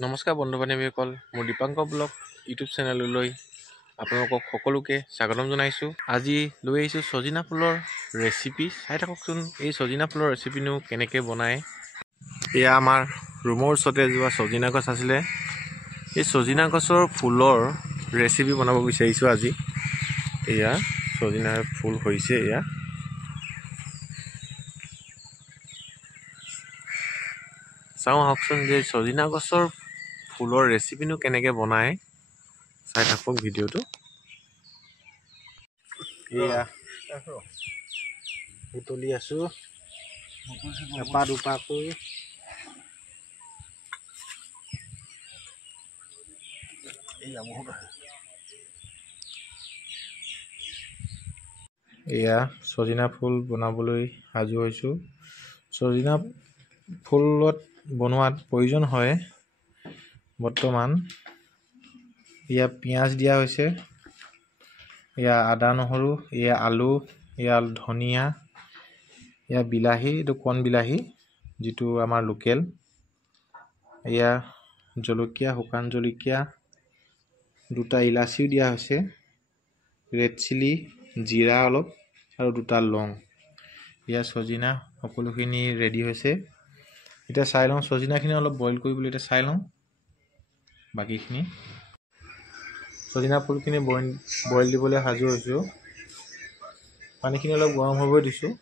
নমস্কাৰ বন্ধু বান্ধৱীসকল, মোৰ দীপাংকৰ ব্লগ ইউটিউব চেনেললৈ আপোনালোকক সকলোকে স্বাগতম জনাইছোঁ। আজি লৈ আহিছোঁ ছজিনা ফুলৰ ৰেচিপি। চাই থাককচোন এই ছজিনা ফুলৰ ৰেচিপিনো কেনেকৈ বনায়। এয়া আমাৰ ৰুমৰ ওচৰতে এজোপা ছজিনা গছ আছিলে। এই ছজিনা গছৰ ফুলৰ ৰেচিপি বনাব বিচাৰিছোঁ আজি। এয়া ছজিনাৰ ফুল হৈছে। এয়া চাওঁ আহকচোন যে ছজিনা গছৰ ফুলৰ ৰেচিপিনো কেনেকৈ বনায়। চাই থাকক ভিডিঅ'টো। এয়া বুটলি আছোঁ এপাহ দুপাহকৈ। এয়া ছজিনা ফুল বনাবলৈ সাজু হৈছোঁ। ছজিনা ফুলত বনোৱাত প্ৰয়োজন হয় বৰ্তমান এয়া পিঁয়াজ দিয়া হৈছে, এয়া আদা নহৰু, এয়া আলু, এয়া ধনিয়া, এয়া বিলাহী, এইটো কণ বিলাহী যিটো আমাৰ লোকেল, এয়া জলকীয়া, শুকান জলকীয়া, দুটা ইলাচিও দিয়া হৈছে, ৰেড চিলি, জিৰা অলপ আৰু দুটা লং। এয়া ছজিনা সকলোখিনি ৰেডি হৈছে। এতিয়া চাই লওঁ ছজিনাখিনি অলপ বইল কৰিবলৈ। এতিয়া চাই লওঁ বাকীখিনি। ছজিনা ফুলখিনি বইল দিবলৈ সাজু হৈছোঁ। পানীখিনি অলপ গৰম হ'ব দিছোঁ।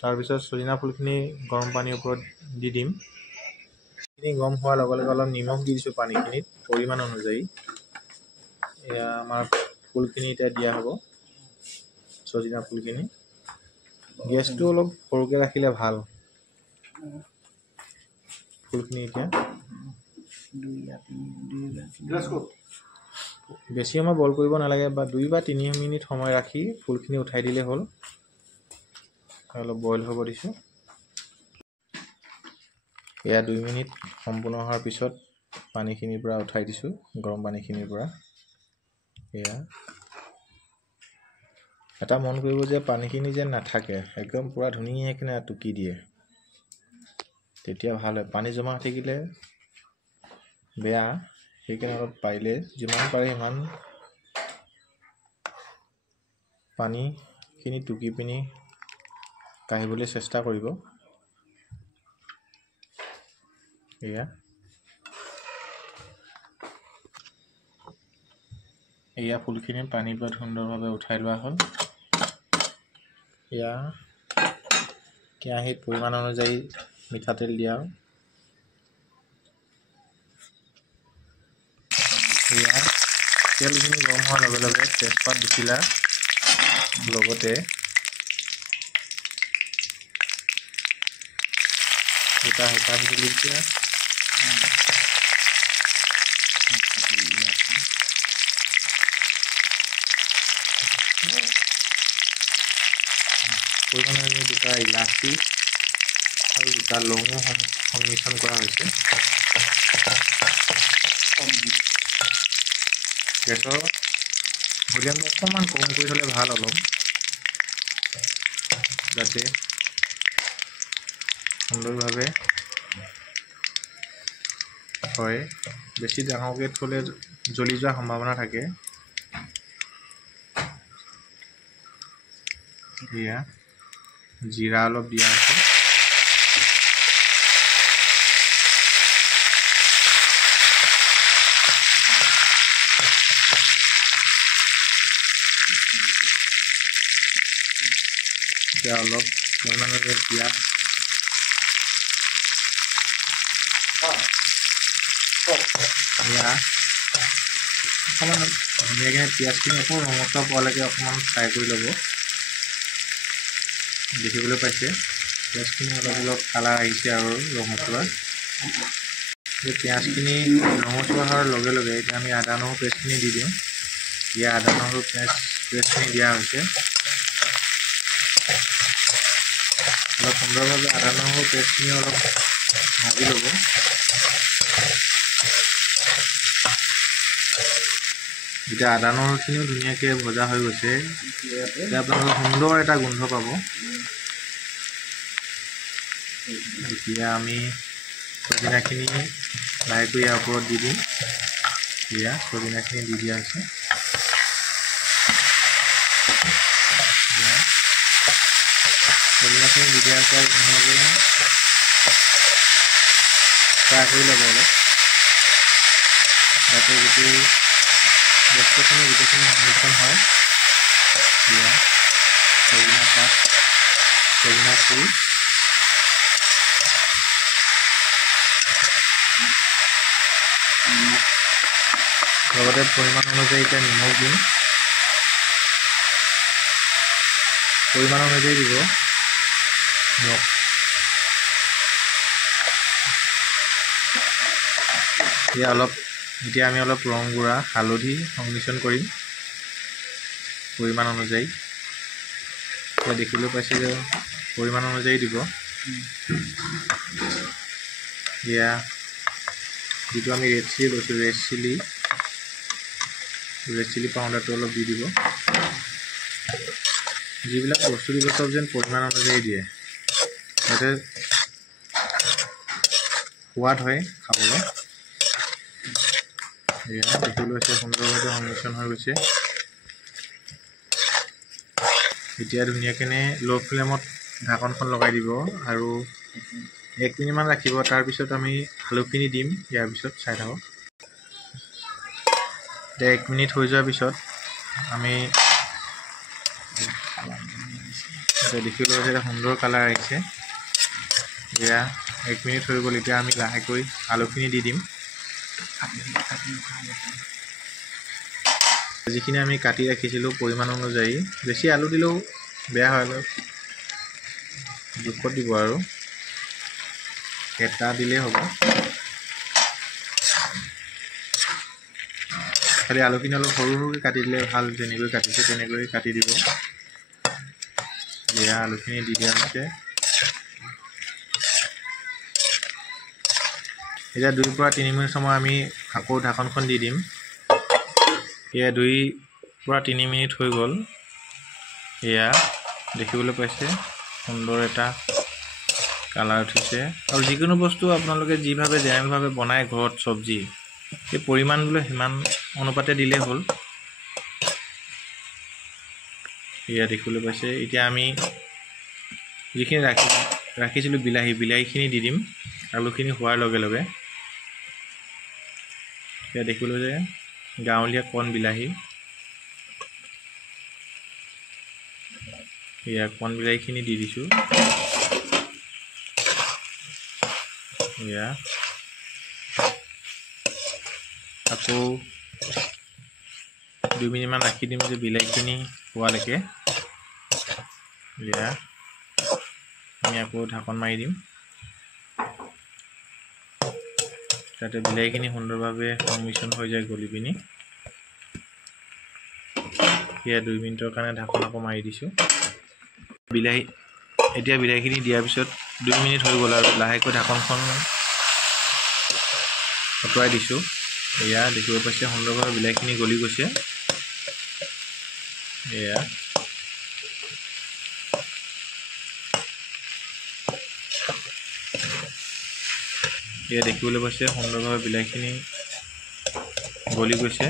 তাৰপিছত ছজিনা ফুলখিনি গৰম পানীৰ ওপৰত দি দিম। পানী গৰম হোৱাৰ লগে লগে অলপ নিমখ দি দিছোঁ পানীখিনিত পৰিমাণ অনুযায়ী। এয়া আমাৰ ফুলখিনি এতিয়া দিয়া হ'ব, ছজিনা ফুলখিনি। গেছটো অলপ সৰুকৈ ৰাখিলে ভাল। ফুলখিনি এতিয়া বেছি সময় বইল কৰিব নালাগে, বা 2 বা 3 মিনিট সময় ৰাখি ফুলখিনি উঠাই দিলে হ'ল। অলপ বইল হ'ব দিছোঁ। এয়া 2 মিনিট সম্পূৰ্ণ হোৱাৰ পিছত পানীখিনিৰ পৰা উঠাই দিছোঁ, গৰম পানীখিনিৰ পৰা। এয়া এটা মন কৰিব যে পানীখিনি যেন নাথাকে, একদম পূৰা ধুনীয়াকৈ টুকি দিয়ে, তেতিয়া ভাল হয়। পানী জমা হৈ থাকিলে বেয়া, সেইকাৰণে অলপ পাৰিলে যিমান পাৰে সিমান পানীখিনি টুকি পিনি কাঢ়িবলৈ চেষ্টা কৰিব। এয়া ফুলখিনি পানীৰ পৰা সুন্দৰভাৱে উঠাই লোৱা হ'ল। এয়া কেৰাহীত পৰিমাণ অনুযায়ী মিঠাতেল দিয়া। এয়া তেলখিনি গৰম হোৱাৰ লগে লগে তেজপাত দুখিলা, লগতে দুটা শুকান জলকীয়া, পৰিমাণ অনুযায়ী দুটা ইলাচি আৰু দুটা লঙো সংমিশ্ৰণ কৰা হৈছে। গেছৰ ভলিউমটো অকণমান কম কৰি থ'লে ভাল, অলপ যাতে সুন্দৰভাৱে হয়। বেছি ডাঙৰকৈ থ'লে জ্বলি যোৱাৰ সম্ভাৱনা থাকে। এয়া জিৰা অলপ দিয়া হৈছে। এতিয়া অলপ পৰিমাণে পিঁয়াজ, এয়া অকণমান ধুনীয়াকৈ পিঁয়াজখিনি অকণমান ৰঙচুৱা পোৱালৈকে অকণমান ফ্ৰাই কৰি ল'ব। দেখিবলৈ পাইছে পিঁয়াজখিনি অলপ অলপ কালাৰ আহিছে আৰু ৰঙচুৱা। এই পিঁয়াজখিনি ৰঙচুৱা হোৱাৰ লগে লগে এতিয়া আমি আদা নহৰু পেষ্টখিনি দি দিওঁ। ইয়াৰ আদা নহৰু পেষ্টখিনি দিয়া হৈছে। অলপ সুন্দৰভাৱে আদা নহৰু পেষ্টখিনি অলপ ভাজি ল'ব। এতিয়া আদা নহৰুখিনিও ধুনীয়াকৈ ভজা হৈ গৈছে। এতিয়া আপোনালোকে সুন্দৰ এটা গোন্ধ পাব। এতিয়া আমি ছজিনাখিনি লাহেকৈ ইয়াৰ ওপৰত দি দিম। এয়া চজিনাখিনি দি দিয়া হৈছে। চজিনাখিনি দি দিয়া হৈছে, ধুনীয়াকৈ ফ্ৰাই কৰি ল'ব অলপ, যাতে গোটেই বস্তুখিনি গোটেইখিনি সংমিশ্ৰণ হয়। এয়া চজিনা পাত, চজিনা ফুল, লগতে পৰিমাণ অনুযায়ী এতিয়া নিমখ দিম। পৰিমাণ অনুযায়ী দিব নিমখ। এতিয়া আমি অলপ ৰং গুড়া, হালধি সংমিশ্ৰণ কৰিম পৰিমাণ অনুযায়ী। এতিয়া দেখিবলৈ পাইছে যে পৰিমাণ অনুযায়ী দিব। এয়া যিটো আমি ৰেড চিলি লৈছোঁ, ৰেড চিলি পাউডাৰটো অলপ দি দিব। যিবিলাক বস্তু দিব চব যেন পৰিমাণ অনুযায়ী দিয়ে, যাতে সোৱাদ হয় খাবলৈ। এয়া দেখিবলৈ হৈছে সুন্দৰভাৱে সংমিশ্ৰণ হৈ গৈছে। এতিয়া ধুনীয়াকৈ ল' ফ্লেমত ঢাকনখন লগাই দিব আৰু 1 মিনিটমান ৰাখিব। তাৰপিছত আমি আলুখিনি দিম। ইয়াৰ পিছত চাই থাকক। এতিয়া 1 মিনিট হৈ যোৱাৰ পিছত আমি দেখিবলৈ হৈছে সুন্দৰ কালাৰ আহিছে। এয়া 1 মিনিট হৈ গ'ল। এতিয়া আমি লাহেকৈ আলুখিনি দি দিম। যিখিনি আমি কাটি ৰাখিছিলোঁ পৰিমাণ অনুযায়ী, বেছি আলু দিলেও বেয়া হয়, অলপ জোখত দিব আৰু এটা দিলেই হ'ব। খালি আলুখিনি অলপ সৰু সৰুকৈ কাটি দিলে ভাল, যেনেকৈ কাটিছে তেনেকৈ কাটি দিব। এয়া আলুখিনি দি দিয়া হৈছে। এতিয়া 2 পৰা 3 মিনিট সময় আমি আকৌ ঢাকনখন দি দিম। এয়া 2 পৰা 3 মিনিট হৈ গ'ল। এয়া দেখিবলৈ পাইছে সুন্দৰ এটা কালাৰ উঠিছে। আৰু যিকোনো বস্তু আপোনালোকে যেনেভাৱে বনায় ঘৰত চব্জি, সেই পৰিমাণবোৰ সিমান অনুপাতে দিলেই হ'ল। এয়া দেখিবলৈ পাইছে। এতিয়া আমি যিখিনি ৰাখিছিলোঁ বিলাহীখিনি দি দিম আলুখিনি হোৱাৰ লগে লগে। এতিয়া দেখিবলৈ যে গাঁৱলীয়া কণ বিলাহী, এয়া কণ বিলাহীখিনি দি দিছোঁ। এয়া আকৌ 2 মিনিটমান ৰাখি দিম যে বিলাহীখিনি হোৱালৈকে। এয়া আমি আকৌ ঢাকন মাৰি দিম, যাতে বিলাহীখিনি সুন্দৰভাৱে সংমিশ্ৰণ হৈ যায় গলি পিনি। এয়া 2 মিনিটৰ কাৰণে ঢাকন আকৌ মাৰি দিছোঁ। এতিয়া বিলাহীখিনি দিয়াৰ পিছত 2 মিনিট হৈ গ'ল আৰু লাহেকৈ ঢাকনখন আঁতৰাই দিছোঁ। এয়া দেখিব পাইছে সুন্দৰভাৱে বিলাহীখিনি গলি গৈছে। এয়া দেখিবলৈ পাইছে সুন্দৰভাৱে বিলাহীখিনি গলি গৈছে।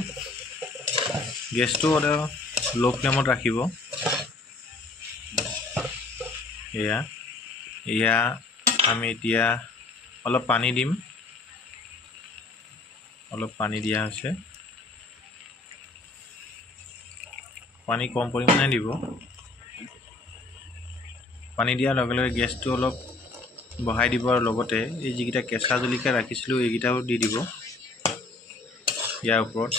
গেছটো ল' ফ্লেমত ৰাখিব। এয়া আমি এতিয়া অলপ পানী দিম। অলপ পানী দিয়া হৈছে। পানী কম পৰিমাণে দিব। পানী দিয়াৰ লগে লগে গেছটো অলপ বঢ়াই দিব আৰু লগতে এই যিকেইটা কেঁচা জলকীয়া ৰাখিছিলোঁ এইকেইটাও দি দিব ইয়াৰ ওপৰত।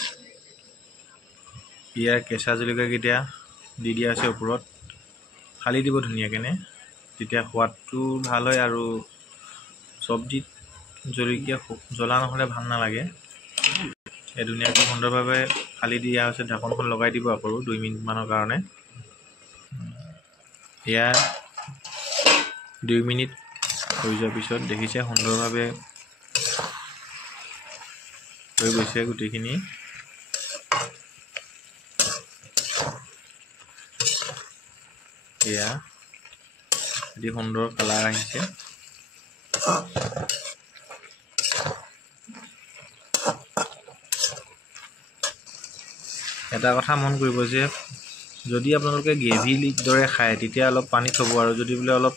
ইয়াৰ কেঁচা জলকীয়াকেইটা দি দিয়া আছে ওপৰত, ফালি দিব ধুনীয়াকৈ, তেতিয়া সোৱাদটো ভাল হয় আৰু চব্জিত জলকীয়া জ্বলা নহ'লে ভাল নালাগে। এই ধুনীয়াকৈ সুন্দৰভাৱে ফালি দিয়া হৈছে। ঢাকনখন লগাই দিব আকৌ 2 মিনিটমানৰ কাৰণে। এয়া 2 মিনিট হৈ যোৱাৰ পিছত দেখিছে সুন্দৰভাৱে হৈ গৈছে গোটেইখিনি। এয়া অতি সুন্দৰ কালাৰ আহিছে। এটা কথা মন কৰিব যে যদি আপোনালোকে গ্ৰেভি দৰে খায় তেতিয়া অলপ পানী থ'ব, আৰু যদি বোলে অলপ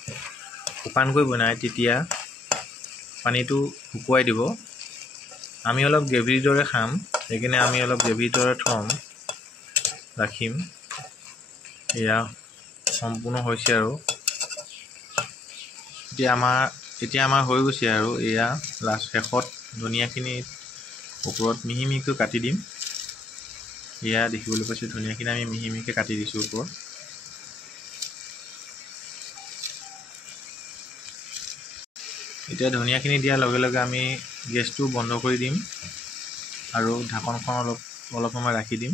শুকানকৈ বনায় তেতিয়া পানীটো শুকুৱাই দিব। আমি অলপ গ্ৰেভিৰ দৰে খাম, সেইকাৰণে আমি অলপ গ্ৰেভিৰ দৰে ৰাখিম। এয়া সম্পূৰ্ণ হৈছে আৰু এতিয়া আমাৰ হৈ গৈছে আৰু এয়া লাষ্ট শেষত ধনিয়াখিনি ওপৰত মিহি মিহিকৈ কাটি দিম। এয়া দেখিবলৈ পাইছোঁ ধনিয়াখিনি আমি মিহি মিহিকৈ কাটি দিছোঁ ওপৰত। এতিয়া ধনিয়াখিনি দিয়াৰ লগে লগে আমি গেছটো বন্ধ কৰি দিম আৰু ঢাকনখন অলপ সময় ৰাখি দিম।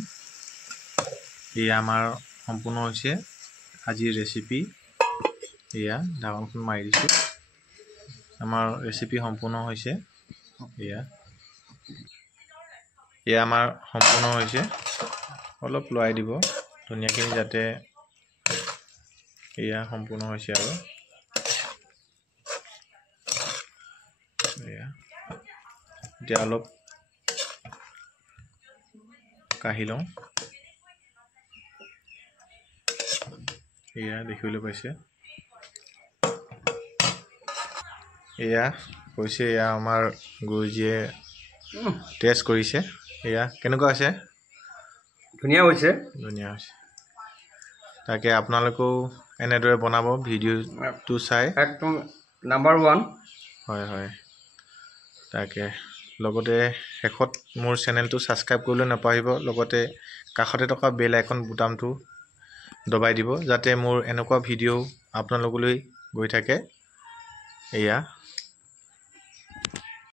এয়া আমাৰ সম্পূৰ্ণ হৈছে আজিৰ ৰেচিপি। এয়া ঢাকনখন মাৰি দিছোঁ, আমাৰ ৰেচিপি সম্পূৰ্ণ হৈছে। এয়া আমাৰ সম্পূৰ্ণ হৈছে। অলপ লৰাই দিব ধনিয়াখিনি যাতে এয়া সম্পূৰ্ণ হৈছে আৰু এতিয়া অলপ কাঢ়ি লওঁ। এয়া দেখিবলৈ পাইছে, এয়া হৈছে এয়া আমাৰ গুৰুজীয়ে টেষ্ট কৰিছে। এয়া কেনেকুৱা হৈছে? ধুনীয়া হৈছে। তাকে আপোনালোকেও এনেদৰে বনাব ভিডিঅ'টো চাই। একদম নাম্বাৰ 1। হয়। তাকে লগতে শেষত মোৰ চেনেলটো ছাবস্ক্ৰাইব কৰিবলৈ নাপাহৰিব, লগতে কাষতে থকা বেল আইকন বুটামটো দবাই দিব যাতে মোৰ এনেকুৱা ভিডিঅ' আপোনালোকলৈ গৈ থাকে। এয়া